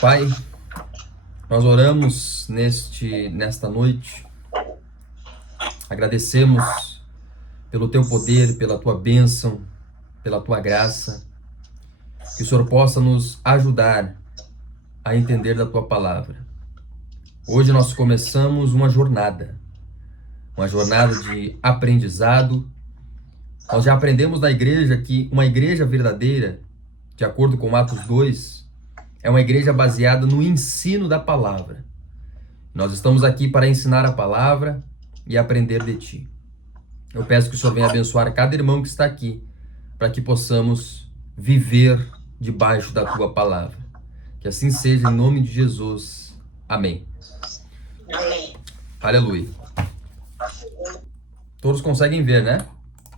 Pai, nós oramos nesta noite, agradecemos pelo Teu poder, pela Tua bênção, pela Tua graça, que o Senhor possa nos ajudar a entender da Tua palavra. Hoje nós começamos uma jornada de aprendizado. Nós já aprendemos na igreja que uma igreja verdadeira, de acordo com Atos 2, é uma igreja baseada no ensino da palavra. Nós estamos aqui para ensinar a palavra e aprender de Ti. Eu peço que o Senhor venha abençoar cada irmão que está aqui, para que possamos viver debaixo da Tua palavra. Que assim seja, em nome de Jesus. Amém. Amém. Aleluia. Todos conseguem ver, né?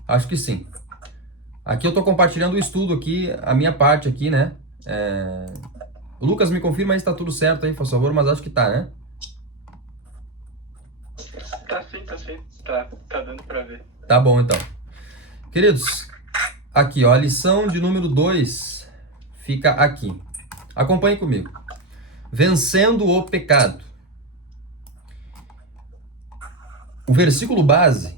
Acho que sim. Aqui eu estou compartilhando o estudo aqui, a minha parte aqui, né? O Lucas me confirma aí se está tudo certo aí, por favor, mas acho que tá, né? Tá sim. Tá dando pra ver. Tá bom, então. Queridos, aqui, ó, a lição de número 2 fica aqui. Acompanhe comigo. Vencendo o pecado. O versículo base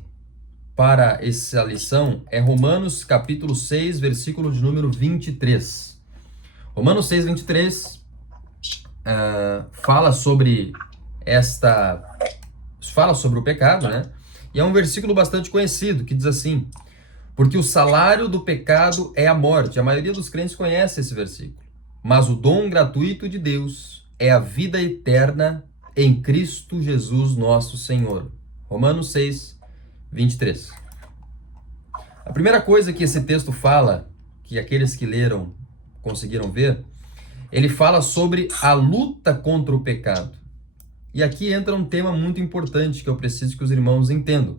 para essa lição é Romanos capítulo 6, versículo de número 23. Romanos 6, 23 fala sobre o pecado, né? E é um versículo bastante conhecido, que diz assim: porque o salário do pecado é a morte. A maioria dos crentes conhece esse versículo. Mas o dom gratuito de Deus é a vida eterna em Cristo Jesus nosso Senhor. Romanos 6, 23. A primeira coisa que esse texto fala, que aqueles que leram conseguiram ver, ele fala sobre a luta contra o pecado. E aqui entra um tema muito importante que eu preciso que os irmãos entendam.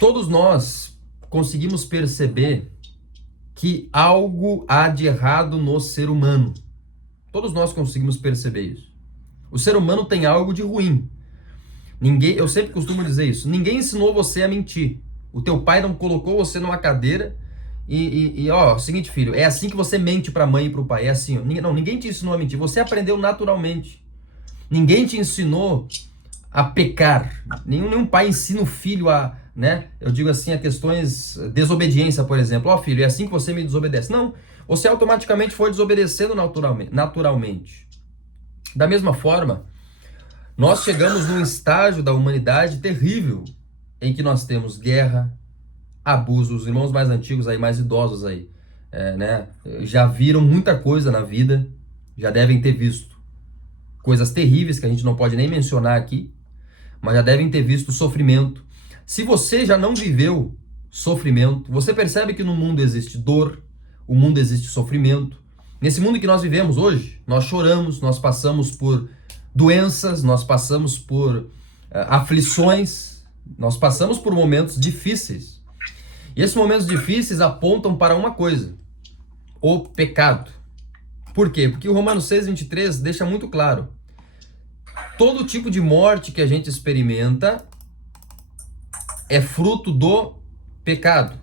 Todos nós conseguimos perceber que algo há de errado no ser humano. Todos nós conseguimos perceber isso. O ser humano tem algo de ruim. Eu sempre costumo dizer isso. Ninguém ensinou você a mentir. O teu pai não colocou você numa cadeira seguinte, filho, é assim que você mente para a mãe e para o pai. É assim. Não, ninguém te ensinou a mentir. Você aprendeu naturalmente. Ninguém te ensinou a pecar. Nenhum pai ensina o filho a, né? Eu digo assim, a questões desobediência, por exemplo. Ó, filho, é assim que você me desobedece. Não, você automaticamente foi desobedecendo naturalmente. Da mesma forma, nós chegamos num estágio da humanidade terrível, em que nós temos guerra, abuso. Os irmãos mais antigos aí, mais idosos aí, né? Já viram muita coisa na vida, já devem ter visto coisas terríveis que a gente não pode nem mencionar aqui, mas já devem ter visto sofrimento. Se você já não viveu sofrimento, você percebe que no mundo existe dor, o mundo existe sofrimento. Nesse mundo que nós vivemos hoje, nós choramos, nós passamos por doenças, nós passamos por aflições, nós passamos por momentos difíceis. E esses momentos difíceis apontam para uma coisa: o pecado. Por quê? Porque o Romanos 6, 23 deixa muito claro. Todo tipo de morte que a gente experimenta é fruto do pecado.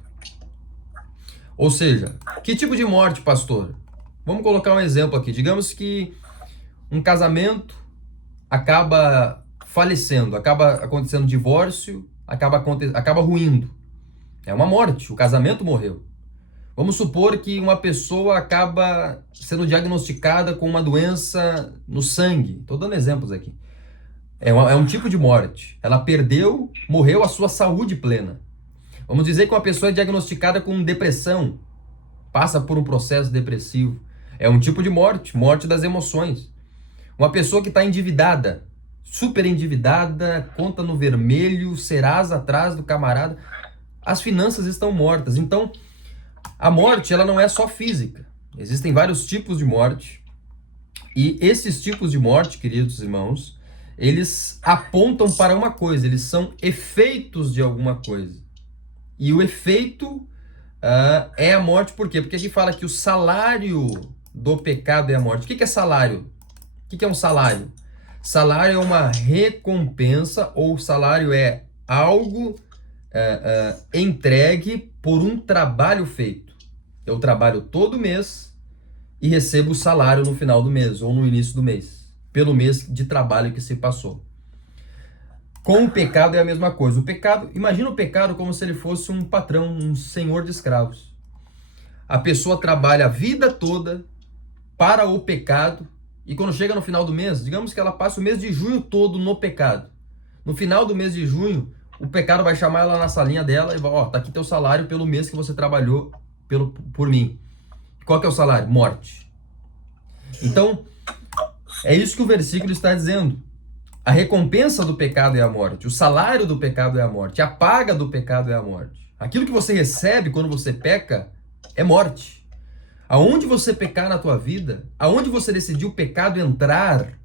Ou seja, que tipo de morte, pastor? Vamos colocar um exemplo aqui. Digamos que um casamento acaba falecendo, acaba acontecendo divórcio, acaba ruindo. É uma morte, o casamento morreu. Vamos supor que uma pessoa acaba sendo diagnosticada com uma doença no sangue. Estou dando exemplos aqui. É um tipo de morte. Ela morreu a sua saúde plena. Vamos dizer que uma pessoa é diagnosticada com depressão, passa por um processo depressivo. É um tipo de morte das emoções. Uma pessoa que está endividada, super endividada, conta no vermelho, Serasa atrás do camarada, as finanças estão mortas. Então, a morte, ela não é só física. Existem vários tipos de morte. E esses tipos de morte, queridos irmãos, eles apontam para uma coisa, eles são efeitos de alguma coisa. E o efeito é a morte, por quê? Porque aqui fala que o salário do pecado é a morte. O que é salário? O que é um salário? Salário é uma recompensa, ou salário é algo entregue por um trabalho feito. Eu trabalho todo mês e receba o salário no final do mês ou no início do mês, pelo mês de trabalho que se passou. Com o pecado é a mesma coisa. O pecado, imagina o pecado como se ele fosse um patrão, um senhor de escravos. A pessoa trabalha a vida toda para o pecado e quando chega no final do mês, digamos que ela passa o mês de junho todo no pecado. No final do mês de junho, o pecado vai chamar ela na salinha dela e vai, ó, tá aqui teu salário pelo mês que você trabalhou por mim. Qual que é o salário? Morte. Então, é isso que o versículo está dizendo. A recompensa do pecado é a morte. O salário do pecado é a morte. A paga do pecado é a morte. Aquilo que você recebe quando você peca é morte. Aonde você pecar na tua vida, aonde você decidir o pecado entrar,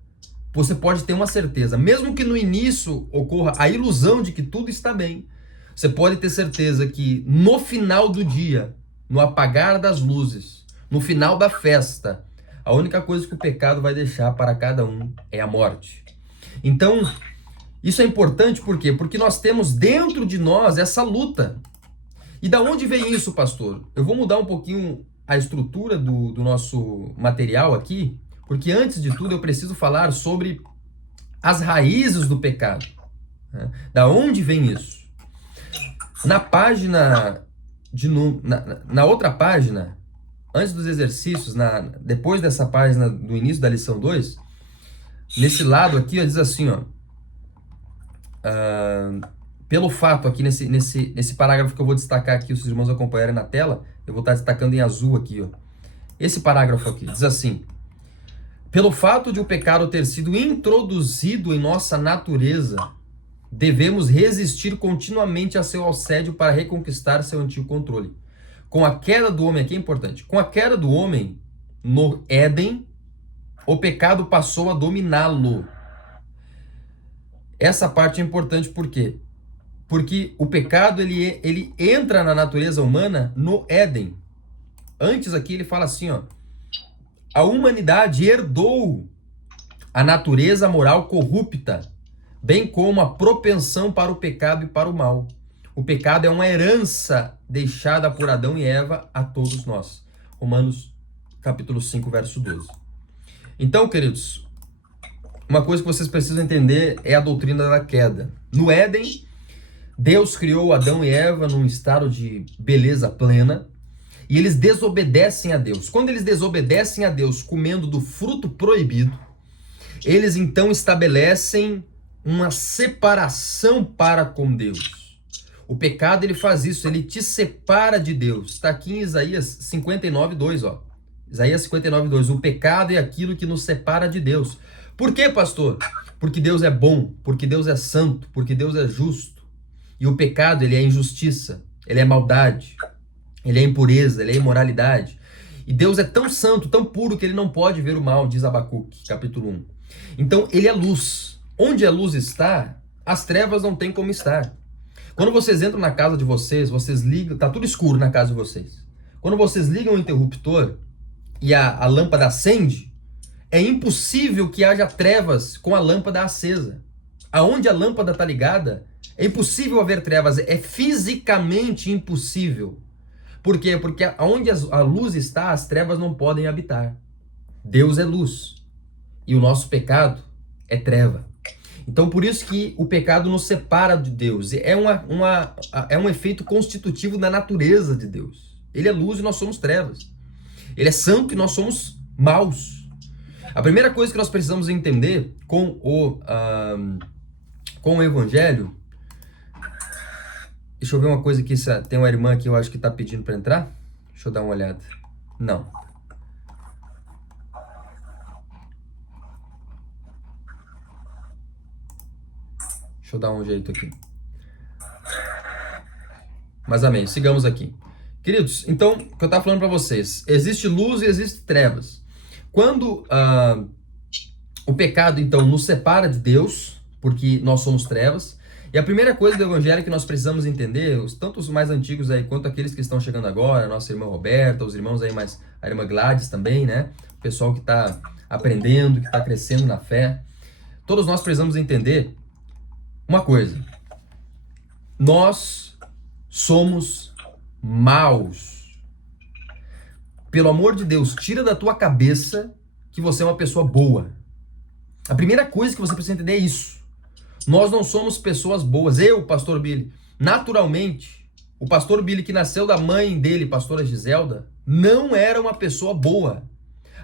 você pode ter uma certeza. Mesmo que no início ocorra a ilusão de que tudo está bem, você pode ter certeza que no final do dia, no apagar das luzes, no final da festa, a única coisa que o pecado vai deixar para cada um é a morte. Então, isso é importante por quê? Porque nós temos dentro de nós essa luta. E da onde vem isso, pastor? Eu vou mudar um pouquinho a estrutura do nosso material aqui, porque antes de tudo eu preciso falar sobre as raízes do pecado. Né? Da onde vem isso? Na página, na outra página, antes dos exercícios, depois dessa página do início da lição 2, nesse lado aqui, ó, diz assim, ó, pelo fato aqui, nesse parágrafo que eu vou destacar aqui, os irmãos acompanharem na tela, eu vou estar destacando em azul aqui, ó. Esse parágrafo aqui, diz assim, pelo fato de o pecado ter sido introduzido em nossa natureza, devemos resistir continuamente a seu assédio para reconquistar seu antigo controle. Com a queda do homem, aqui é importante, com a queda do homem no Éden, o pecado passou a dominá-lo. Essa parte é importante por quê? Porque o pecado ele entra na natureza humana no Éden. Antes aqui ele fala assim, ó, a humanidade herdou a natureza moral corrupta, bem como a propensão para o pecado e para o mal. O pecado é uma herança deixada por Adão e Eva a todos nós. Romanos capítulo 5, verso 12. Então, queridos, uma coisa que vocês precisam entender é a doutrina da queda. No Éden, Deus criou Adão e Eva num estado de beleza plena e eles desobedecem a Deus. Quando eles desobedecem a Deus comendo do fruto proibido, eles então estabelecem uma separação para com Deus. O pecado ele faz isso, ele te separa de Deus. Está aqui em Isaías 59, 2, ó. Isaías 59, 2. O pecado é aquilo que nos separa de Deus. Por quê, pastor? Porque Deus é bom, porque Deus é santo, porque Deus é justo. E o pecado, ele é injustiça, ele é maldade, ele é impureza, ele é imoralidade. E Deus é tão santo, tão puro, que ele não pode ver o mal, diz Abacuque, capítulo 1. Então, ele é luz. Onde a luz está, as trevas não têm como estar. Quando vocês entram na casa de vocês, vocês ligam, tá tudo escuro na casa de vocês. Quando vocês ligam o interruptor e a lâmpada acende, é impossível que haja trevas com a lâmpada acesa. Aonde a lâmpada está ligada, é impossível haver trevas, é fisicamente impossível. Por quê? Porque onde a luz está, as trevas não podem habitar. Deus é luz e o nosso pecado é treva. Então por isso que o pecado nos separa de Deus. É um efeito constitutivo da natureza de Deus. Ele é luz e nós somos trevas. Ele é santo e nós somos maus. A primeira coisa que nós precisamos entender com o Evangelho. Deixa eu ver uma coisa aqui. Tem uma irmã aqui, eu acho que está pedindo para entrar. Deixa eu dar uma olhada. Não. Deixa eu dar um jeito aqui. Mas amém, sigamos aqui. Queridos, então, o que eu estava falando para vocês. Existe luz e existe trevas. Quando o pecado, então, nos separa de Deus, porque nós somos trevas. E a primeira coisa do Evangelho que nós precisamos entender, tanto os mais antigos aí, quanto aqueles que estão chegando agora, a nossa irmã Roberta, os irmãos aí, mais a irmã Gladys também, né? O pessoal que está aprendendo, que está crescendo na fé. Todos nós precisamos entender uma coisa. Nós somos maus. pelo amor de Deus, tira da tua cabeça que você é uma pessoa boa. A primeira coisa que você precisa entender é isso. Nós não somos pessoas boas. Eu, pastor Billy, naturalmente, o pastor Billy que nasceu da mãe dele, pastora Giselda, não era uma pessoa boa.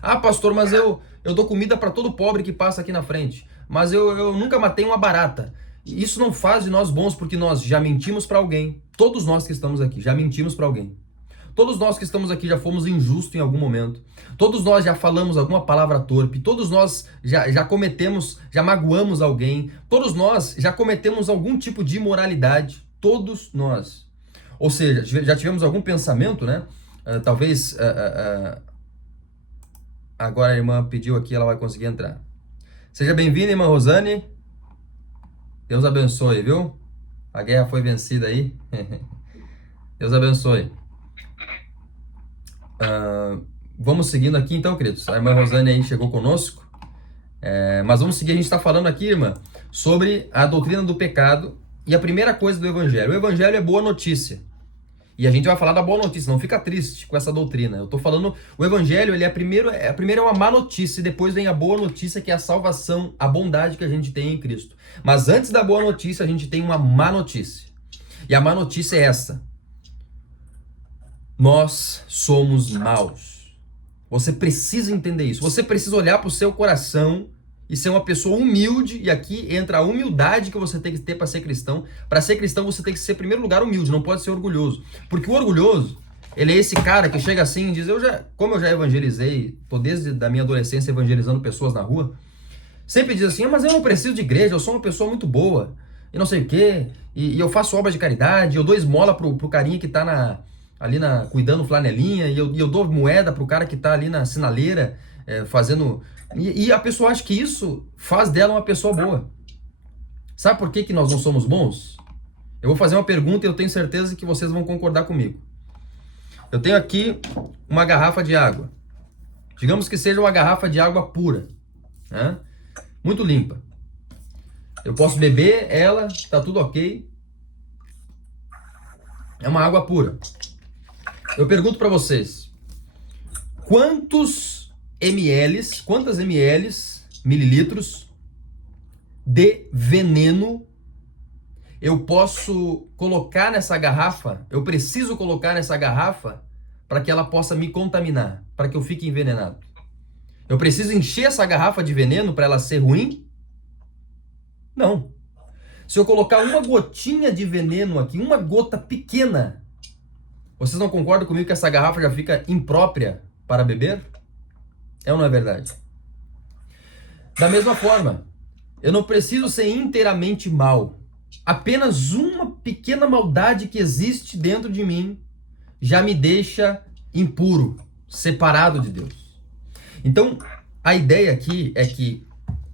Ah, pastor, mas eu dou comida para todo pobre que passa aqui na frente. Mas eu nunca matei uma barata. Isso não faz de nós bons, porque nós já mentimos para alguém. Todos nós que estamos aqui já mentimos para alguém. Todos nós que estamos aqui já fomos injustos em algum momento. Todos nós já falamos alguma palavra torpe. Todos nós já cometemos, já magoamos alguém. Todos nós já cometemos algum tipo de imoralidade. Todos nós. Ou seja, já tivemos algum pensamento, né? Talvez... agora a irmã pediu aqui, ela vai conseguir entrar. Seja bem-vinda, irmã Rosane. Deus abençoe, viu? A guerra foi vencida aí. Deus abençoe. Vamos seguindo aqui então, queridos. A irmã Rosane aí chegou conosco. Mas vamos seguir, a gente está falando aqui, irmã, sobre a doutrina do pecado e a primeira coisa do Evangelho. O Evangelho é boa notícia. E a gente vai falar da boa notícia, não fica triste com essa doutrina. Eu estou falando, o Evangelho, ele primeiro é uma má notícia, e depois vem a boa notícia, que é a salvação, a bondade que a gente tem em Cristo. Mas antes da boa notícia, a gente tem uma má notícia. E a má notícia é essa: nós somos maus. Você precisa entender isso. Você precisa olhar para o seu coração e ser uma pessoa humilde. E aqui entra a humildade que você tem que ter para ser cristão. Para ser cristão, você tem que ser, em primeiro lugar, humilde. Não pode ser orgulhoso. Porque o orgulhoso, ele é esse cara que chega assim e diz: como eu já evangelizei, tô desde a minha adolescência evangelizando pessoas na rua, sempre diz assim: mas eu não preciso de igreja, eu sou uma pessoa muito boa, e não sei o quê, e eu faço obra de caridade, eu dou esmola pro carinha que tá cuidando flanelinha, e eu dou moeda pro cara que tá ali na sinaleira, fazendo... E a pessoa acha que isso faz dela uma pessoa boa. Sabe por que nós não somos bons? Eu vou fazer uma pergunta e eu tenho certeza que vocês vão concordar comigo. Eu tenho aqui uma garrafa de água. Digamos que seja uma garrafa de água pura, né? Muito limpa. Eu posso beber ela, tá tudo ok. É uma água pura. Eu pergunto para vocês: quantas mililitros de veneno eu posso colocar nessa garrafa? Eu preciso colocar nessa garrafa para que ela possa me contaminar, para que eu fique envenenado. Eu preciso encher essa garrafa de veneno para ela ser ruim? Não. Se eu colocar uma gotinha de veneno aqui, uma gota pequena, vocês não concordam comigo que essa garrafa já fica imprópria para beber? É ou não é verdade? Da mesma forma, eu não preciso ser inteiramente mau. Apenas uma pequena maldade que existe dentro de mim já me deixa impuro, separado de Deus. Então, a ideia aqui é que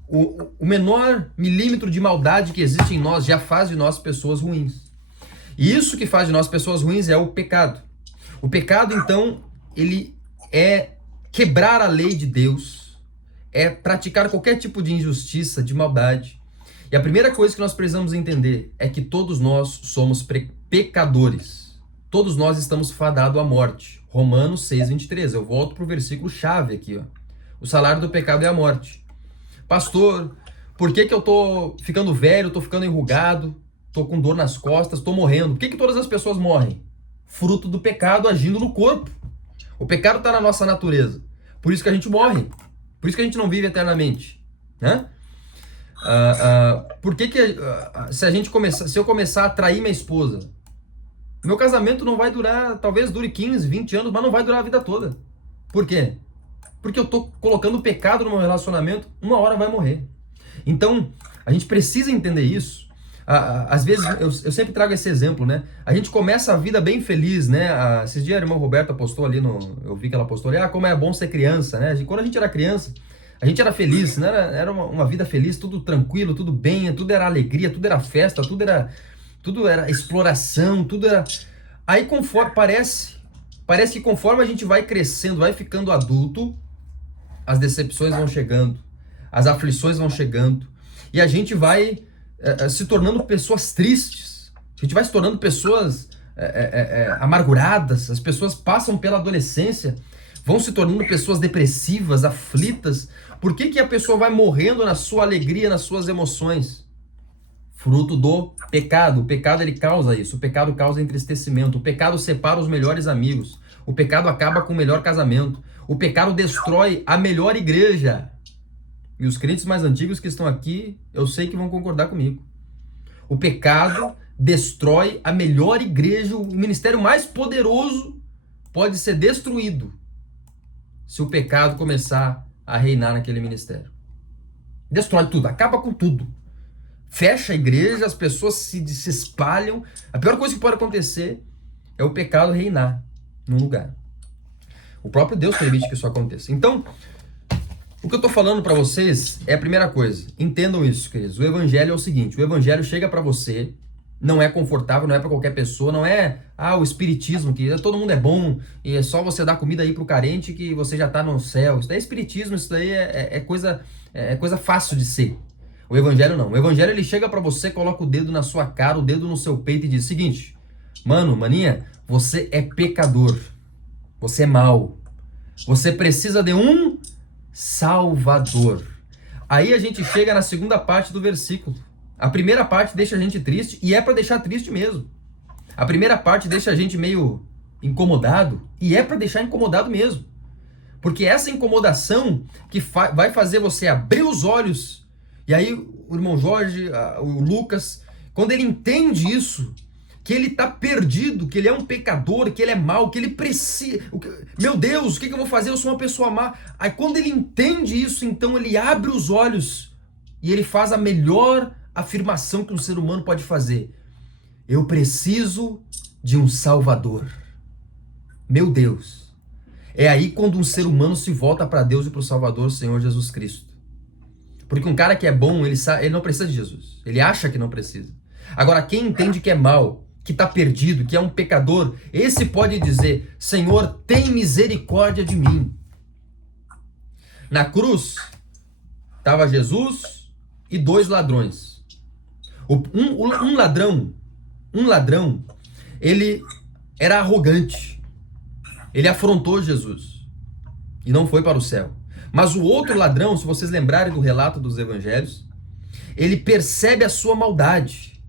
o menor milímetro de maldade que existe em nós já faz de nós pessoas ruins. E isso que faz de nós pessoas ruins é o pecado. O pecado, então, ele é quebrar a lei de Deus, é praticar qualquer tipo de injustiça, de maldade. E a primeira coisa que nós precisamos entender é que todos nós somos pecadores. Todos nós estamos fadados à morte. Romanos 6:23. Eu volto para o versículo chave aqui, ó. O salário do pecado é a morte. Pastor, por que eu tô ficando velho, tô ficando enrugado, tô com dor nas costas, tô morrendo? Por que todas as pessoas morrem? Fruto do pecado agindo no corpo. O pecado está na nossa natureza. Por isso que a gente morre. Por isso que a gente não vive eternamente, né? Se eu começar a trair minha esposa, meu casamento não vai durar, talvez dure 15, 20 anos, mas não vai durar a vida toda. Por quê? Porque eu tô colocando pecado no meu relacionamento, uma hora vai morrer. Então, a gente precisa entender isso. Às vezes, eu sempre trago esse exemplo, né? A gente começa a vida bem feliz, né? Esses dias a irmã Roberta postou ali, eu vi que ela postou ali, como é bom ser criança, né? Quando a gente era criança, a gente era feliz, né? Era uma vida feliz, tudo tranquilo, tudo bem, tudo era alegria, tudo era festa, tudo era exploração, tudo era... Aí parece que conforme a gente vai crescendo, vai ficando adulto, as decepções vão chegando, as aflições vão chegando, e a gente vai se tornando pessoas tristes, a gente vai se tornando pessoas amarguradas. As pessoas passam pela adolescência vão se tornando pessoas depressivas, aflitas. Por que que a pessoa vai morrendo na sua alegria, nas suas emoções? Fruto do pecado. O pecado, ele causa isso. O pecado causa entristecimento. O pecado separa os melhores amigos. O pecado acaba com o melhor casamento. O pecado destrói a melhor igreja. E os crentes mais antigos que estão aqui, eu sei que vão concordar comigo. O pecado destrói a melhor igreja. O ministério mais poderoso pode ser destruído se o pecado começar a reinar naquele ministério. Destrói tudo, acaba com tudo. Fecha a igreja, as pessoas se espalham. A pior coisa que pode acontecer é o pecado reinar num lugar. O próprio Deus permite que isso aconteça. Então, o que eu estou falando para vocês é a primeira coisa. Entendam isso, queridos. O evangelho é o seguinte: o evangelho chega para você, não é confortável, não é para qualquer pessoa, não é o espiritismo, que todo mundo é bom e é só você dar comida aí pro carente que você já está no céu. Isso daí é espiritismo, isso daí é coisa fácil de ser. O evangelho não. O evangelho, ele chega para você, coloca o dedo na sua cara, o dedo no seu peito e diz o seguinte: mano, maninha, você é pecador. Você é mau. Você precisa de um Salvador. Aí a gente chega na segunda parte do versículo. A primeira parte deixa a gente triste, e é para deixar triste mesmo. A primeira parte deixa a gente meio incomodado, e é para deixar incomodado mesmo. Porque essa incomodação que vai fazer você abrir os olhos. E aí o irmão Jorge, o Lucas, quando ele entende isso, que ele está perdido, que ele é um pecador, que ele é mau, que ele precisa... Meu Deus, o que eu vou fazer? Eu sou uma pessoa má. Aí quando ele entende isso, então ele abre os olhos e ele faz a melhor afirmação que um ser humano pode fazer: eu preciso de um Salvador. Meu Deus. É aí quando um ser humano se volta para Deus e para o Salvador, Senhor Jesus Cristo. Porque um cara que é bom, ele não precisa de Jesus. Ele acha que não precisa. Agora, quem entende que é mau, que está perdido, que é um pecador, esse pode dizer: Senhor, tem misericórdia de mim. Na cruz estava Jesus e dois ladrões. Um ladrão, ele era arrogante. Ele afrontou Jesus e não foi para o céu. Mas o outro ladrão, se vocês lembrarem do relato dos evangelhos, ele percebe a sua maldade.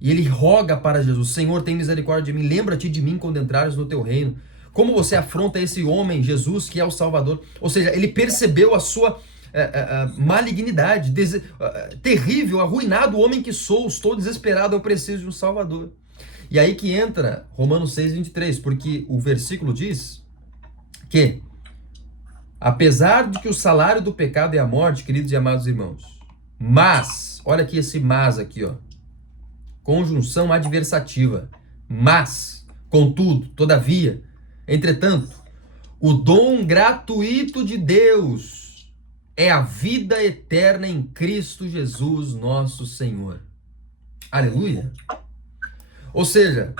E ele roga para Jesus: Senhor, tem misericórdia de mim, lembra-te de mim quando entrares no teu reino. Como você afronta esse homem, Jesus, que é o Salvador? Ou seja, ele percebeu a sua malignidade, terrível, arruinado homem que sou, estou desesperado, eu preciso de um Salvador. E aí que entra Romanos 6:23, porque o versículo diz que, apesar de que o salário do pecado é a morte, queridos e amados irmãos, mas, olha aqui esse mas aqui, ó. Conjunção adversativa. Mas, contudo, todavia, entretanto, o dom gratuito de Deus é a vida eterna em Cristo Jesus, nosso Senhor. Aleluia. Ou seja,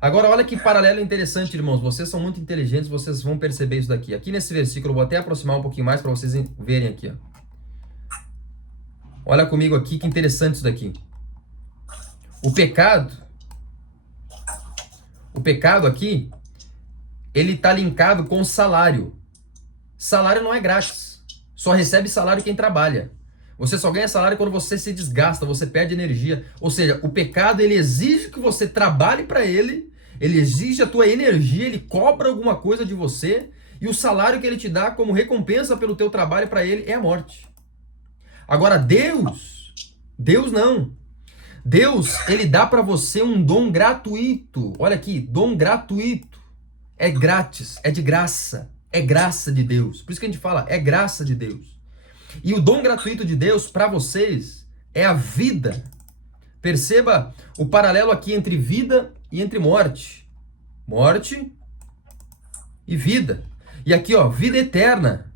agora olha que paralelo interessante, irmãos. Vocês são muito inteligentes, vocês vão perceber isso daqui. Aqui nesse versículo, eu vou até aproximar um pouquinho mais para vocês verem aqui, ó. Olha comigo aqui, que interessante isso daqui. O pecado aqui, ele está linkado com salário. Salário não é grátis. Só recebe salário quem trabalha. Você só ganha salário quando você se desgasta, você perde energia. Ou seja, o pecado, ele exige que você trabalhe para ele exige a tua energia, ele cobra alguma coisa de você, e o salário que ele te dá como recompensa pelo teu trabalho para ele é a morte. Agora, Deus não. Deus, ele dá para você um dom gratuito. Olha aqui, dom gratuito. É grátis, é de graça. É graça de Deus. Por isso que a gente fala, é graça de Deus. E o dom gratuito de Deus para vocês é a vida. Perceba o paralelo aqui entre vida e entre morte. Morte e vida. E aqui, ó, vida eterna.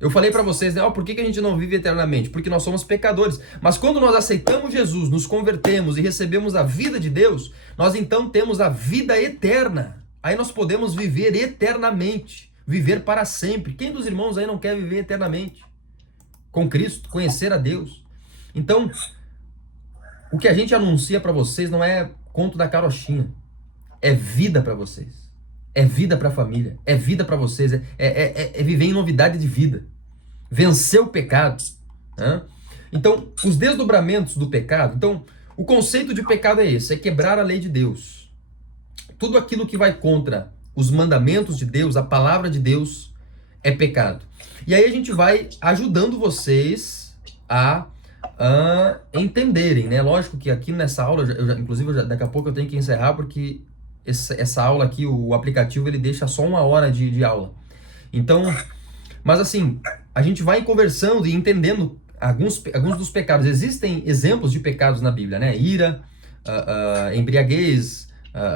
Eu falei para vocês, né? Por que a gente não vive eternamente? Porque nós somos pecadores. Mas quando nós aceitamos Jesus, nos convertemos e recebemos a vida de Deus, nós então temos a vida eterna. Aí nós podemos viver eternamente. Viver para sempre. Quem dos irmãos aí não quer viver eternamente? Com Cristo, conhecer a Deus. Então, o que a gente anuncia para vocês não é conto da carochinha. É vida para vocês. é vida para a família, é vida para vocês, é viver em novidade de vida, vencer o pecado, né? Então, os desdobramentos do pecado, então, o conceito de pecado é esse, é quebrar a lei de Deus. Tudo aquilo que vai contra os mandamentos de Deus, a palavra de Deus, é pecado. E aí a gente vai ajudando vocês a entenderem, né? Lógico que aqui nessa aula, daqui a pouco eu tenho que encerrar, porque essa aula aqui, o aplicativo, ele deixa só 1 hora de aula. Então, mas assim, a gente vai conversando e entendendo alguns dos pecados. Existem exemplos de pecados na Bíblia, né? Ira, embriaguez,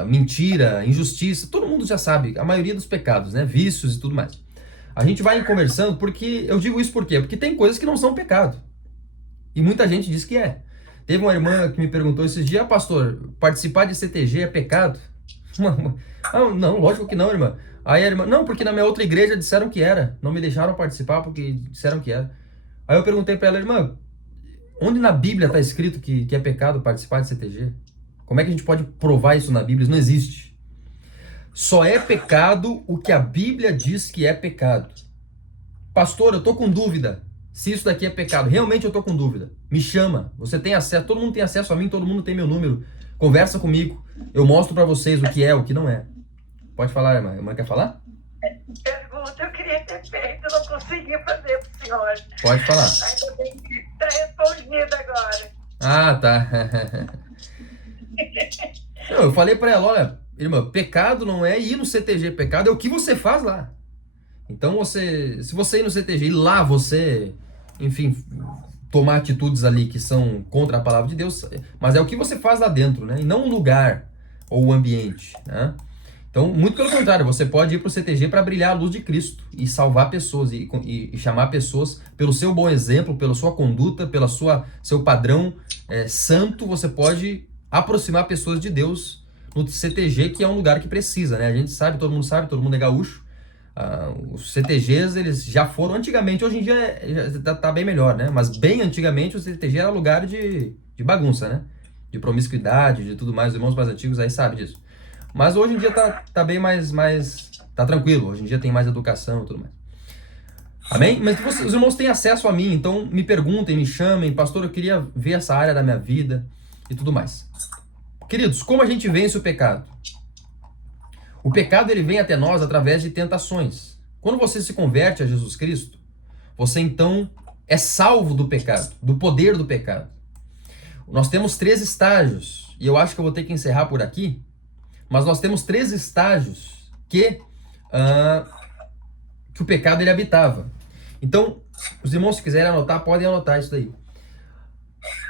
mentira, injustiça, todo mundo já sabe, a maioria dos pecados, né? Vícios e tudo mais. A gente vai conversando porque, eu digo isso por quê? Porque tem coisas que não são pecado. E muita gente diz que é. Teve uma irmã que me perguntou esses dias, pastor, participar de CTG é pecado? Não, lógico que não, irmã. Aí a irmã, não, porque na minha outra igreja disseram que era. Não me deixaram participar porque disseram que era. Aí eu perguntei para ela, irmã, onde na Bíblia está escrito que é pecado participar de CTG? Como é que a gente pode provar isso na Bíblia? Isso não existe. Só é pecado o que a Bíblia diz que é pecado. Pastor, eu tô com dúvida se isso daqui é pecado. Realmente eu tô com dúvida. Me chama. Você tem acesso, todo mundo tem acesso a mim, todo mundo tem meu número. Conversa comigo. Eu mostro para vocês o que é, o que não é. Pode falar, irmã. A irmã quer falar? Pergunta eu queria ter feito, não consegui fazer pro senhor. Pode falar. Ainda bem que está respondido agora. Ah, tá. Não, eu falei para ela, olha, irmã, pecado não é ir no CTG, pecado é o que você faz lá. Então se você ir no CTG e lá você, enfim, tomar atitudes ali que são contra a palavra de Deus, mas é o que você faz lá dentro, né? E não o lugar ou o ambiente, né? Então, muito pelo contrário, você pode ir para o CTG para brilhar a luz de Cristo e salvar pessoas e chamar pessoas pelo seu bom exemplo, pela sua conduta, pelo seu padrão santo. Você pode aproximar pessoas de Deus no CTG, que é um lugar que precisa, né? A gente sabe, todo mundo é gaúcho. Os CTGs, eles já foram antigamente, hoje em dia já tá bem melhor, né? Mas bem antigamente o CTG era lugar de bagunça, né? De promiscuidade, de tudo mais. Os irmãos mais antigos aí sabem disso. Mas hoje em dia tá bem mais tá tranquilo. Hoje em dia tem mais educação e tudo mais. Amém? Mas os irmãos têm acesso a mim, então me perguntem, me chamem. Pastor, eu queria ver essa área da minha vida e tudo mais. Queridos, como a gente vence o pecado? O pecado, ele vem até nós através de tentações. Quando você se converte a Jesus Cristo, você então é salvo do pecado, do poder do pecado. Nós temos 3 estágios, e eu acho que eu vou ter que encerrar por aqui, mas nós temos 3 estágios que o pecado ele habitava. Então, os irmãos, se quiserem anotar, podem anotar isso daí.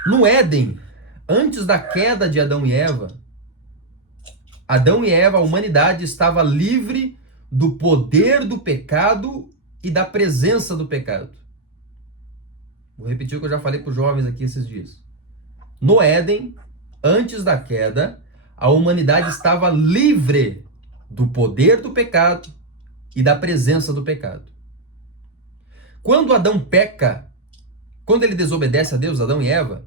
No Éden, antes da queda de Adão e Eva, a humanidade estava livre do poder do pecado e da presença do pecado. Vou repetir o que eu já falei para os jovens aqui esses dias. No Éden, antes da queda, a humanidade estava livre do poder do pecado e da presença do pecado. Quando Adão peca, quando ele desobedece a Deus, Adão e Eva,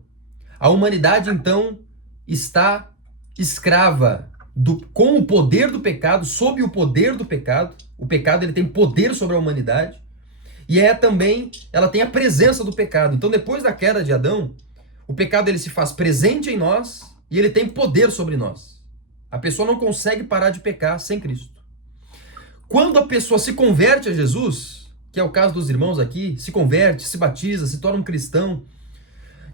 a humanidade então está escrava com o poder do pecado, sob o poder do pecado. O pecado, ele tem poder sobre a humanidade. E ela tem a presença do pecado. Então, depois da queda de Adão, o pecado, ele se faz presente em nós e ele tem poder sobre nós. A pessoa não consegue parar de pecar sem Cristo. Quando a pessoa se converte a Jesus, que é o caso dos irmãos aqui, se converte, se batiza, se torna um cristão,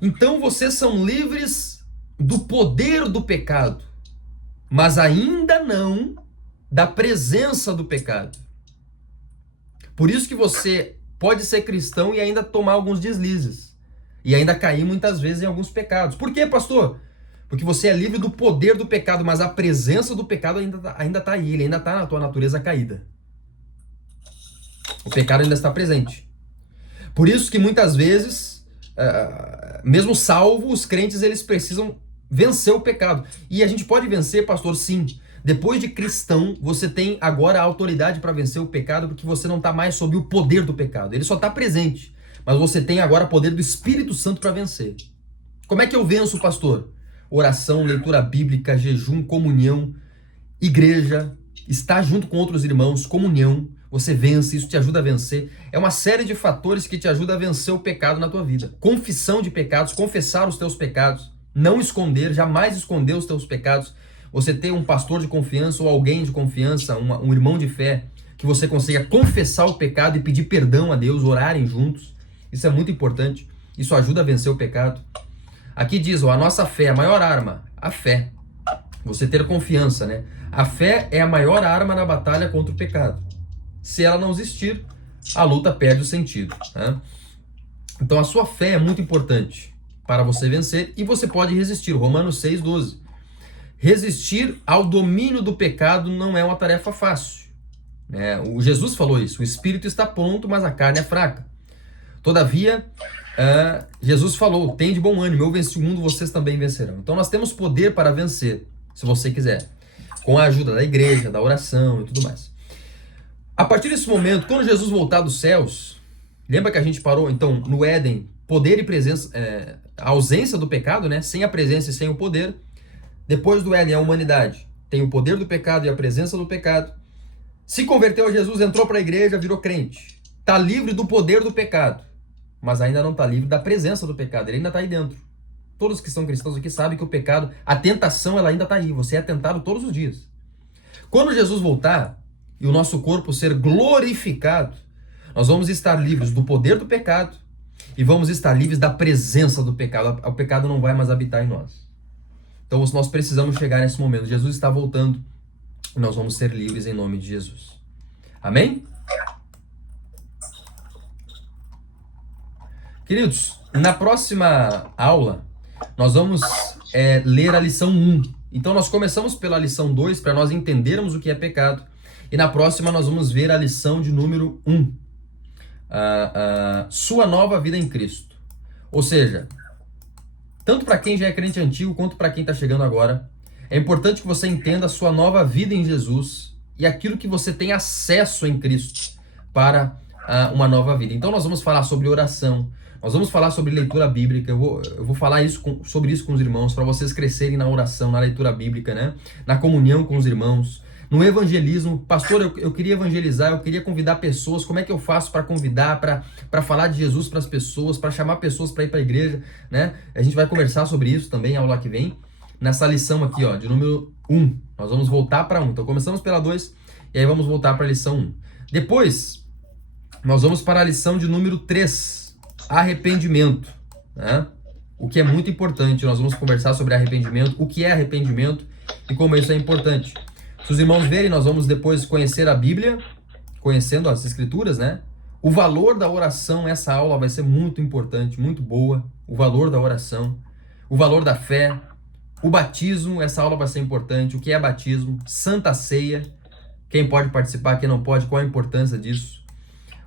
então vocês são livres do poder do pecado, mas ainda não da presença do pecado. Por isso que você pode ser cristão e ainda tomar alguns deslizes. E ainda cair muitas vezes em alguns pecados. Por quê, pastor? Porque você é livre do poder do pecado, mas a presença do pecado ainda está aí. Ele ainda está na tua natureza caída. O pecado ainda está presente. Por isso que muitas vezes, mesmo salvo, os crentes eles precisam vencer o pecado. E a gente pode vencer, pastor, sim. Depois de cristão, você tem agora a autoridade para vencer o pecado, porque você não está mais sob o poder do pecado. Ele só está presente. Mas você tem agora o poder do Espírito Santo para vencer. Como é que eu venço, pastor? Oração, leitura bíblica, jejum, comunhão, igreja, estar junto com outros irmãos, comunhão, você vence, isso te ajuda a vencer. É uma série de fatores que te ajuda a vencer o pecado na tua vida. Confissão de pecados, confessar os teus pecados, não esconder, jamais esconder os teus pecados. Você ter um pastor de confiança ou alguém de confiança, um irmão de fé, que você consiga confessar o pecado e pedir perdão a Deus, orarem juntos. Isso é muito importante. Isso ajuda a vencer o pecado. Aqui diz, ó, a nossa fé, a maior arma, a fé. Você ter confiança, né? A fé é a maior arma na batalha contra o pecado. Se ela não existir, a luta perde o sentido, né? Então a sua fé é muito importante para você vencer e você pode resistir. Romanos 6,12. Resistir ao domínio do pecado não é uma tarefa fácil. O Jesus falou isso. O espírito está pronto, mas a carne é fraca. Todavia, Jesus falou, tem de bom ânimo, eu venci o mundo, vocês também vencerão. Então nós temos poder para vencer, se você quiser, com a ajuda da igreja, da oração e tudo mais. A partir desse momento, quando Jesus voltar dos céus, lembra que a gente parou então no Éden, poder e presença, a ausência do pecado, né? Sem a presença e sem o poder. Depois do Éden, a humanidade tem o poder do pecado e a presença do pecado. Se converteu a Jesus, entrou para a igreja, virou crente. Está livre do poder do pecado, mas ainda não está livre da presença do pecado. Ele ainda está aí dentro. Todos que são cristãos aqui sabem que o pecado, a tentação, ela ainda está aí. Você é tentado todos os dias. Quando Jesus voltar e o nosso corpo ser glorificado, nós vamos estar livres do poder do pecado e vamos estar livres da presença do pecado. O pecado não vai mais habitar em nós. Então nós precisamos chegar nesse momento. Jesus está voltando e nós vamos ser livres em nome de Jesus. Amém? Queridos, na próxima aula, nós vamos ler a lição 1. Então nós começamos pela lição 2 para nós entendermos o que é pecado. E na próxima nós vamos ver a lição de número 1. Sua nova vida em Cristo. Ou seja, tanto para quem já é crente antigo quanto para quem está chegando agora, é importante que você entenda a sua nova vida em Jesus e aquilo que você tem acesso em Cristo para uma nova vida. Então nós vamos falar sobre oração, nós vamos falar sobre leitura bíblica, eu vou falar sobre isso com os irmãos, para vocês crescerem na oração, na leitura bíblica, né? Na comunhão com os irmãos, no evangelismo. Pastor, eu queria evangelizar, eu queria convidar pessoas, como é que eu faço para convidar, para falar de Jesus para as pessoas, para chamar pessoas para ir para a igreja, né? A gente vai conversar sobre isso também a aula que vem, nessa lição aqui, ó, de número 1. Nós vamos voltar para 1. Então começamos pela 2 e aí vamos voltar para a lição 1. Depois, nós vamos para a lição de número 3, arrependimento, né? O que é muito importante. Nós vamos conversar sobre arrependimento, o que é arrependimento e como isso é importante. Se os irmãos verem, nós vamos depois conhecer a Bíblia, conhecendo as Escrituras, né? O valor da oração, essa aula vai ser muito importante, muito boa. O valor da oração, o valor da fé, o batismo, essa aula vai ser importante. O que é batismo? Santa Ceia, quem pode participar, quem não pode, qual a importância disso?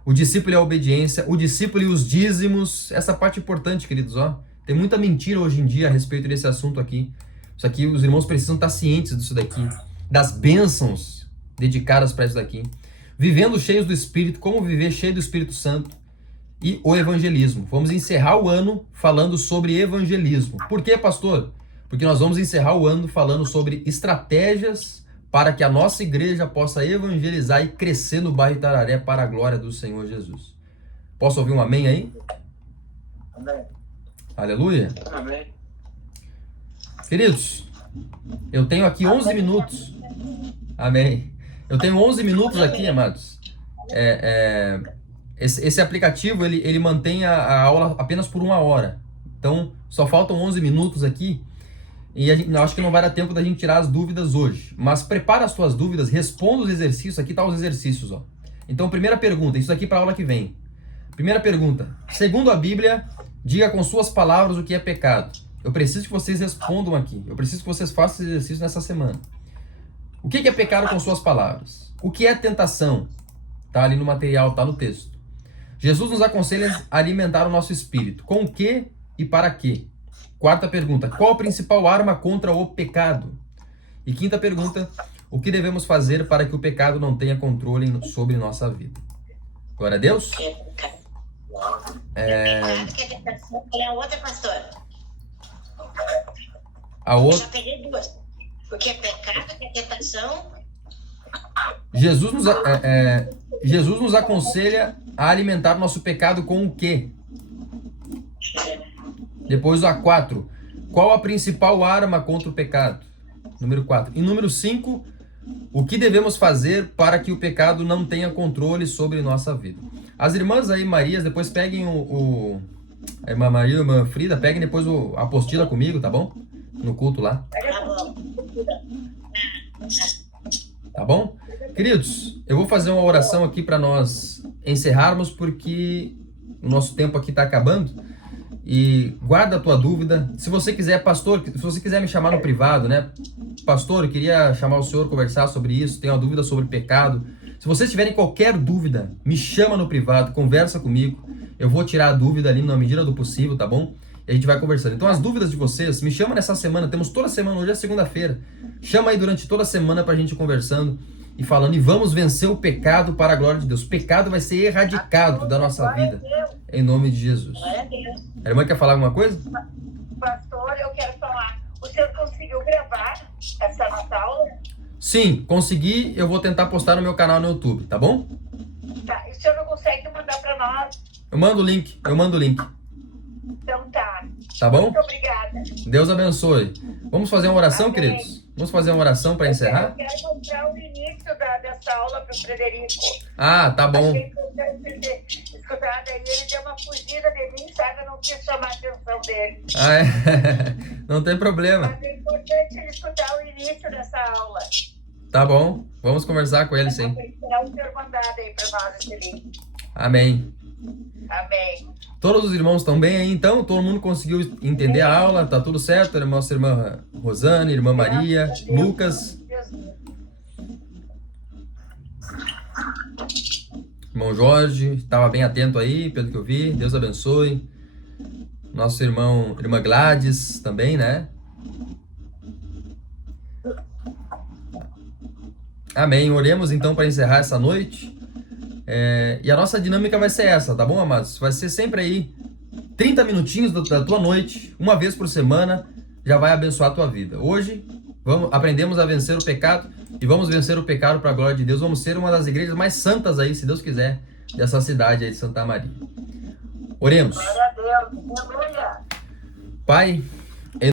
O discípulo e a obediência, o discípulo e os dízimos, essa parte é importante, queridos, ó. Tem muita mentira hoje em dia a respeito desse assunto aqui. Isso aqui, os irmãos precisam estar cientes disso daqui, das bênçãos dedicadas para isso daqui. Vivendo cheios do Espírito, como viver cheio do Espírito Santo e o evangelismo. Vamos encerrar o ano falando sobre evangelismo. Por quê, pastor? Porque nós vamos encerrar o ano falando sobre estratégias para que a nossa igreja possa evangelizar e crescer no bairro Itararé para a glória do Senhor Jesus. Posso ouvir um amém aí? Amém. Aleluia. Amém. Queridos, eu tenho aqui 11 minutos. Amém. Eu tenho 11 minutos aqui, amados. Esse aplicativo, ele mantém a aula apenas por 1 hora. Então, só faltam 11 minutos aqui. E eu acho que não vai dar tempo da gente tirar as dúvidas hoje. Mas prepara as suas dúvidas, responda os exercícios. Aqui tá os exercícios, ó. Então, primeira pergunta, isso aqui para a aula que vem. Primeira pergunta. Segundo a Bíblia, diga com suas palavras o que é pecado. Eu preciso que vocês respondam aqui. Eu preciso que vocês façam esse exercício nessa semana. O que é pecado com suas palavras? O que é tentação? Tá ali no material, tá no texto. Jesus nos aconselha a alimentar o nosso espírito. Com o que e para quê? Quarta pergunta, qual a principal arma contra o pecado? E quinta pergunta, o que devemos fazer para que o pecado não tenha controle sobre nossa vida? Glória a Deus. Pecado que é tentação, qual é a outra, pastor? A outra... Já peguei duas. Porque é pecado que é tentação. Jesus nos aconselha a alimentar nosso pecado com o quê? Depois o A4. Qual a principal arma contra o pecado? Número 4. E número 5, o que devemos fazer para que o pecado não tenha controle sobre nossa vida? As irmãs aí, Marias, depois peguem a irmã Maria e a irmã Frida, peguem depois a apostila comigo, tá bom? No culto lá. Tá bom. Tá bom? Queridos, eu vou fazer uma oração aqui para nós encerrarmos, porque o nosso tempo aqui está acabando. E guarda a tua dúvida. Se você quiser, pastor, se você quiser me chamar no privado, né? Pastor, eu queria chamar o senhor, conversar sobre isso, tenho uma dúvida sobre pecado. Se vocês tiverem qualquer dúvida, me chama no privado, conversa comigo. Eu vou tirar a dúvida ali na medida do possível, tá bom? E a gente vai conversando. Então, as dúvidas de vocês, me chama nessa semana. Temos toda semana, hoje é segunda-feira. Chama aí durante toda a semana pra gente ir conversando e falando. E vamos vencer o pecado para a glória de Deus. O pecado vai ser erradicado da nossa vida. Em nome de Jesus. Glória a Deus. A irmã quer falar alguma coisa? Pastor, eu quero falar. O senhor conseguiu gravar essa nossa aula? Sim, consegui. Eu vou tentar postar no meu canal no YouTube, tá bom? Tá. E o senhor não consegue mandar para nós? Eu mando o link. Então tá. Tá bom? Muito obrigada. Deus abençoe. Vamos fazer uma oração, Amém. queridos? Vamos fazer uma oração para encerrar? Eu quero mostrar o início dessa aula para o Frederico. Ah, tá bom. Achei importante ter escutado aí. Ele deu uma fugida de mim, sabe? Eu não quis chamar a atenção dele. Ah, é. Não tem problema. Mas é importante ele escutar o início dessa aula. Tá bom. Vamos conversar com ele, sim. Será o senhor mandado aí para nós esse link. Amém. Amém. Todos os irmãos estão bem aí, então? Todo mundo conseguiu entender a aula? Tá tudo certo? Nossa irmã Rosane, irmã Maria, Graças a Deus. Lucas, Jesus. irmão Jorge, estava bem atento aí, pelo que eu vi. Deus abençoe. Nosso irmã Gladys também, né? Amém. Oremos então para encerrar essa noite. E a nossa dinâmica vai ser essa, tá bom, amados? Vai ser sempre aí 30 minutinhos da tua noite, uma vez por semana, já vai abençoar a tua vida. Hoje, aprendemos a vencer o pecado e vamos vencer o pecado para a glória de Deus. Vamos ser uma das igrejas mais santas aí, se Deus quiser, dessa cidade aí de Santa Maria. Oremos. Glória a Deus. Aleluia. Pai,